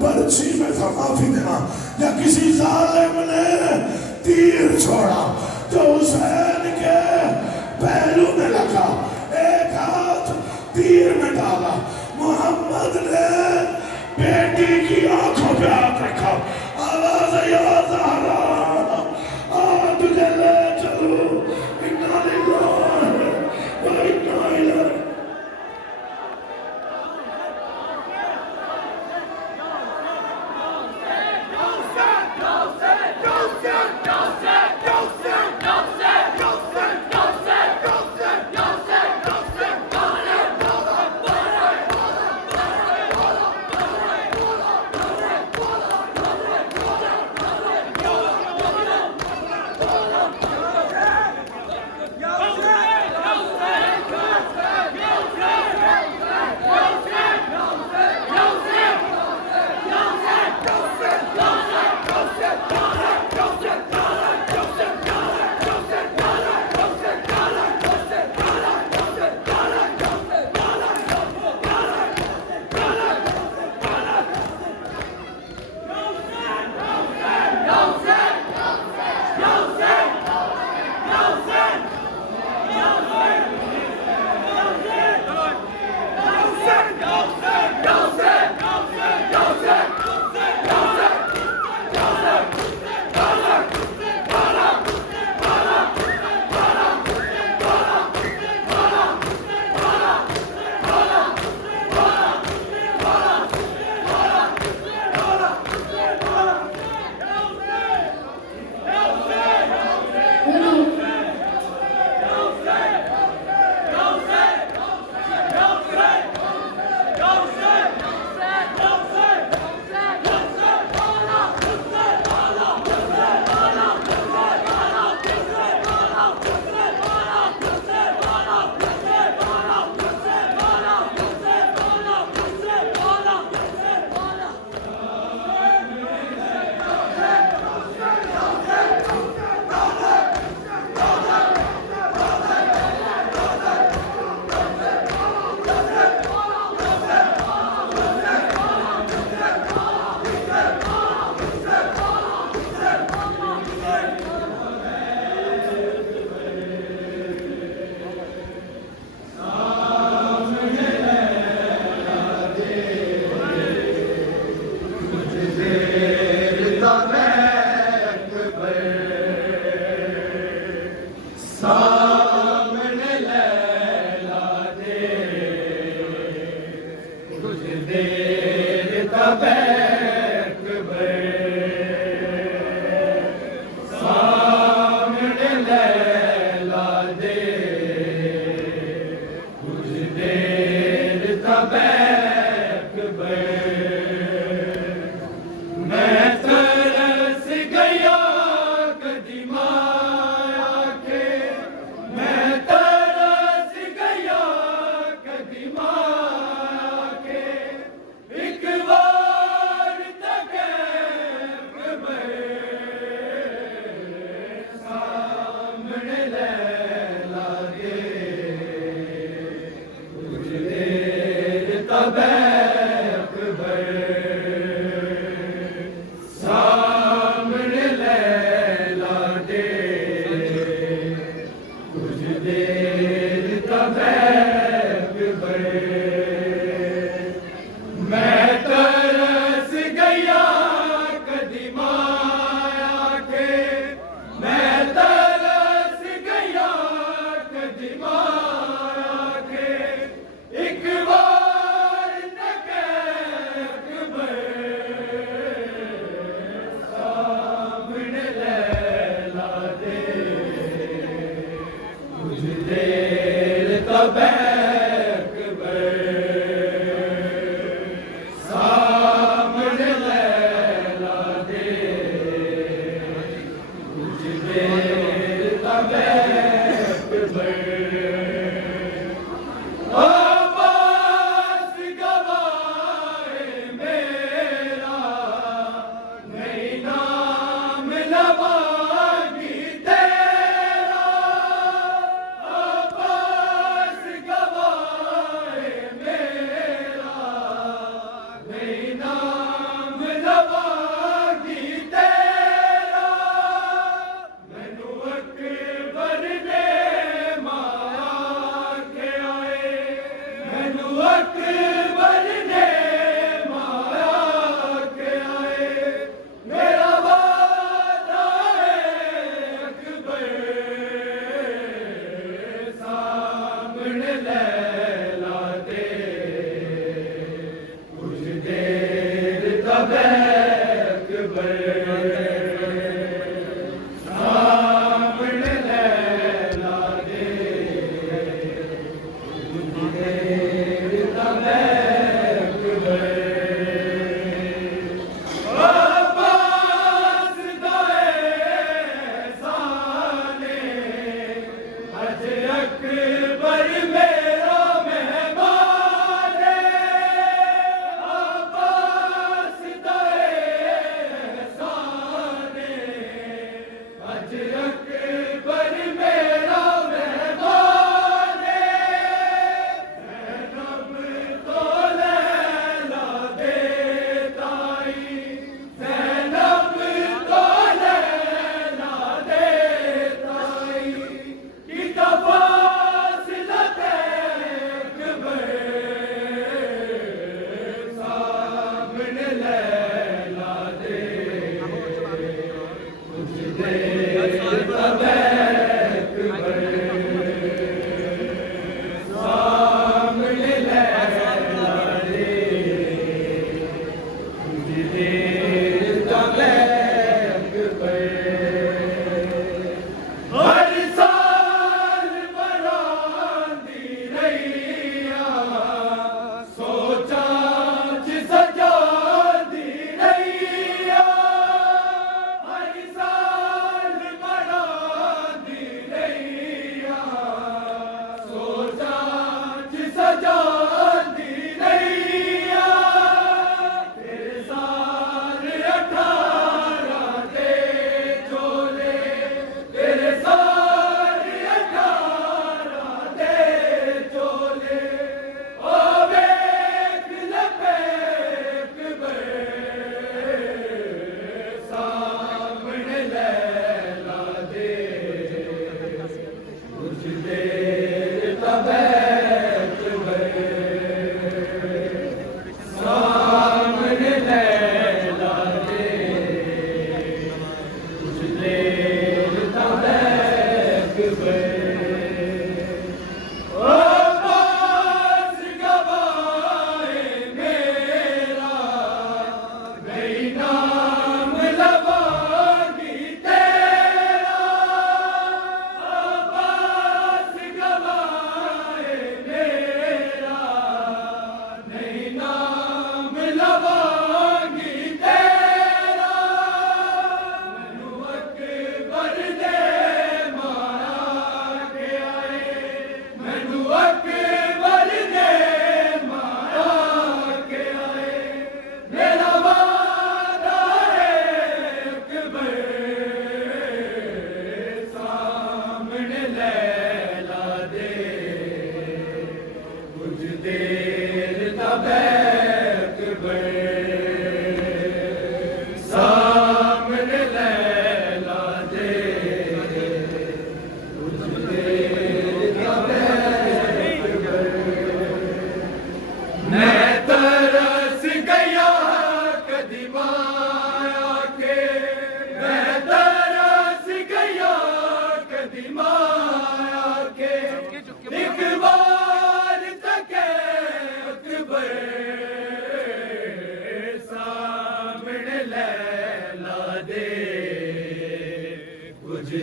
पर्ची में था माफी देना, या किसी जालिम ने तीर छोड़ा जो हुसैन के पहलू में लगा, एक हाथ तीर में डाला, मोहम्मद ने बेटी की आंखों पे हाथ रखा, आवाज या ज़हरा आ तुझे ले चलो, इन्ना लिल्लाहि व इन्ना इलैहि।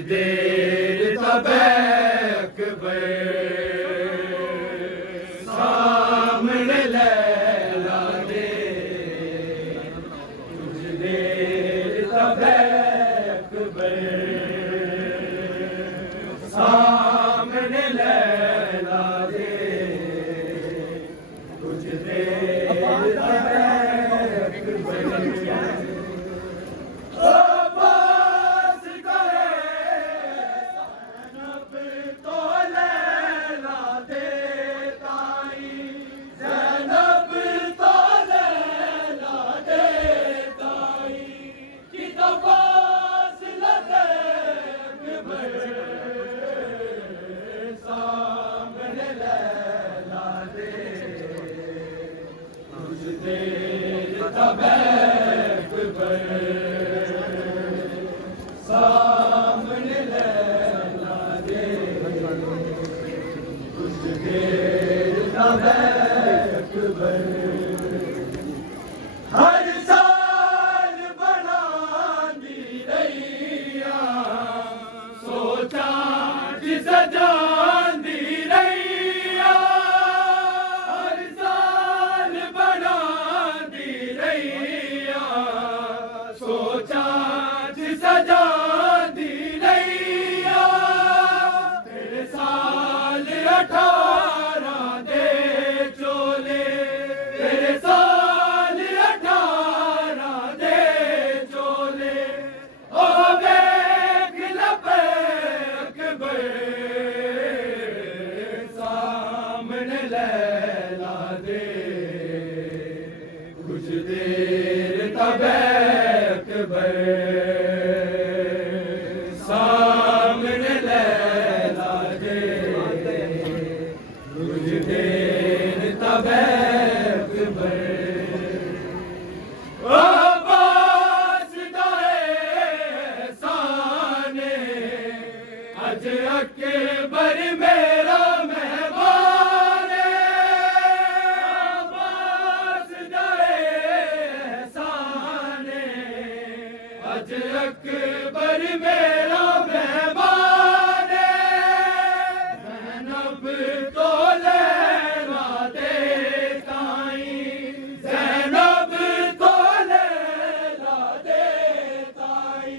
ਦੇਰ ਤਾਂ ਬੈਕ ਬੈ ਸਾਹਮਣੇ ਲੈਲਾ ਦੇ ਕੁਝ ਦੇਰ ਤਾਂ ਬੈਕ ਬੈ ਸਾਹਮਣੇ ਲੈਲਾ ਦੇ ਕੁਝ ਦੇਰ ਤਾਂ ਬੈਕ ਬੈ ਸਾਹਮਣੇ ਲੈਲਾ ਦੇ ਕੁਝ ਦੇਰ ਤਾਂ ਬੈਕ ਬੈ ਹਰ ਸਾਲ ਬਣਾਉਂਦੀ ਰਹੀਆਂ ਸੋਚਾਂ ਚ ਸਜਾਉਂਦੀ ਰਹੀਆਂ ਹਰ ਸਾਲ ਬਣਾਉਂਦੀ ਰਹੀਆਂ ਸੋਚਾਂ ਚ ਸਜਾਉਂਦੀ ਰਹੀਆਂ ਤੇਰੇ ਸਾਲ 18 ਦੇ ਚੋਲੇ ਤੇਰੇ ਸਾਲ 18 ਦੇ ਚੋਲੇ ਉਹ ਵੇਖ ਲੱਪਕ ਬੇ ਸਾਹਮਣੇ ਲੈਲਾ ਦੇ ਕੁਝ ਦੇਰ ਤਾਂ ਬੈਕ ਬੈ ਸਾਹਮਣੇ ਲੈਲਾ ਦੇ ਕੁਝ ਦੇਰ ਤਾਂ ਬੈਕ ਬੈ ਬਾਸ ਦਾਏ ਸਾਨੇ ਅੱਜ ਅਕਬਰ ਮੇਰਾ ਮਹਿਮਾਨ ਬਾਸ ਦਾਏ ਸਾਨੇ ਅੱਜ ਅਕਬਰ ਮੇਰਾ ਮਹਿਮਾਨ ਜ਼ੈਨਬ ਤੋਂ ਲੈਲਾ ਦੇ ਤਾਈ ਜ਼ੈਨਬ ਤੋਂ ਲੈਲਾ ਦੇ ਤਾਈ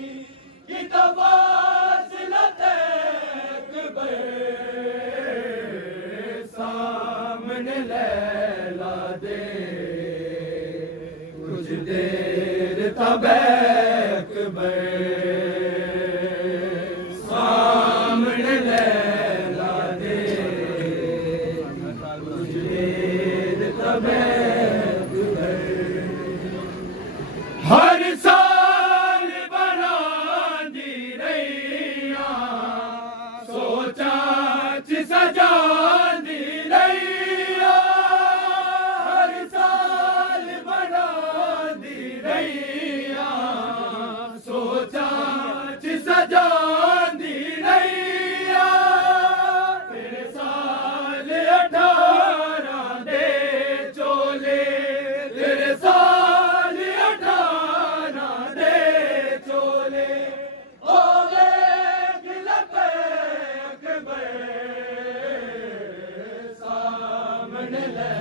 ਕਿਤਬਾਸ ਲਤਕ ਬੇ ਸਾਹਮਣੇ ਲੈਲਾ ਦੇ ਕੁਝ ਦੇਰ ਤਾਂ ਬੈਕ ਬੈ ਸਾਹਮਣੇ ਲੈਲਾ ਦੇ ਕੁਝ ਦੇਰ ਤਾਂ ਬੈਕ ਬੈ ਹਰ ਸਾਲ ਬਣਾਉਂਦੀ ਰਹੀਆਂ ਸੋਚਾਂ ਚ ਸਜਾਉਂਦੀ ਰਹੀਆਂ ਹਰ ਸਾਲ ਬਣਾਉਂਦੀ ਰਹੀਆਂ ਸੋਚਾਂ ਚ ਸਜਾਉਂਦੀ ਰਹੀਆਂ ਤੇਰੇ ਸਾਲ 18 ਦੇ ਚੋਲੇ ਤੇਰੇ ਸਾਲ 18 ਦੇ ਚੋਲੇ ਉਹ ਵੇਖ ਲੱਪਕ ਬੇ ਸਾਹਮਣੇ ਲੈ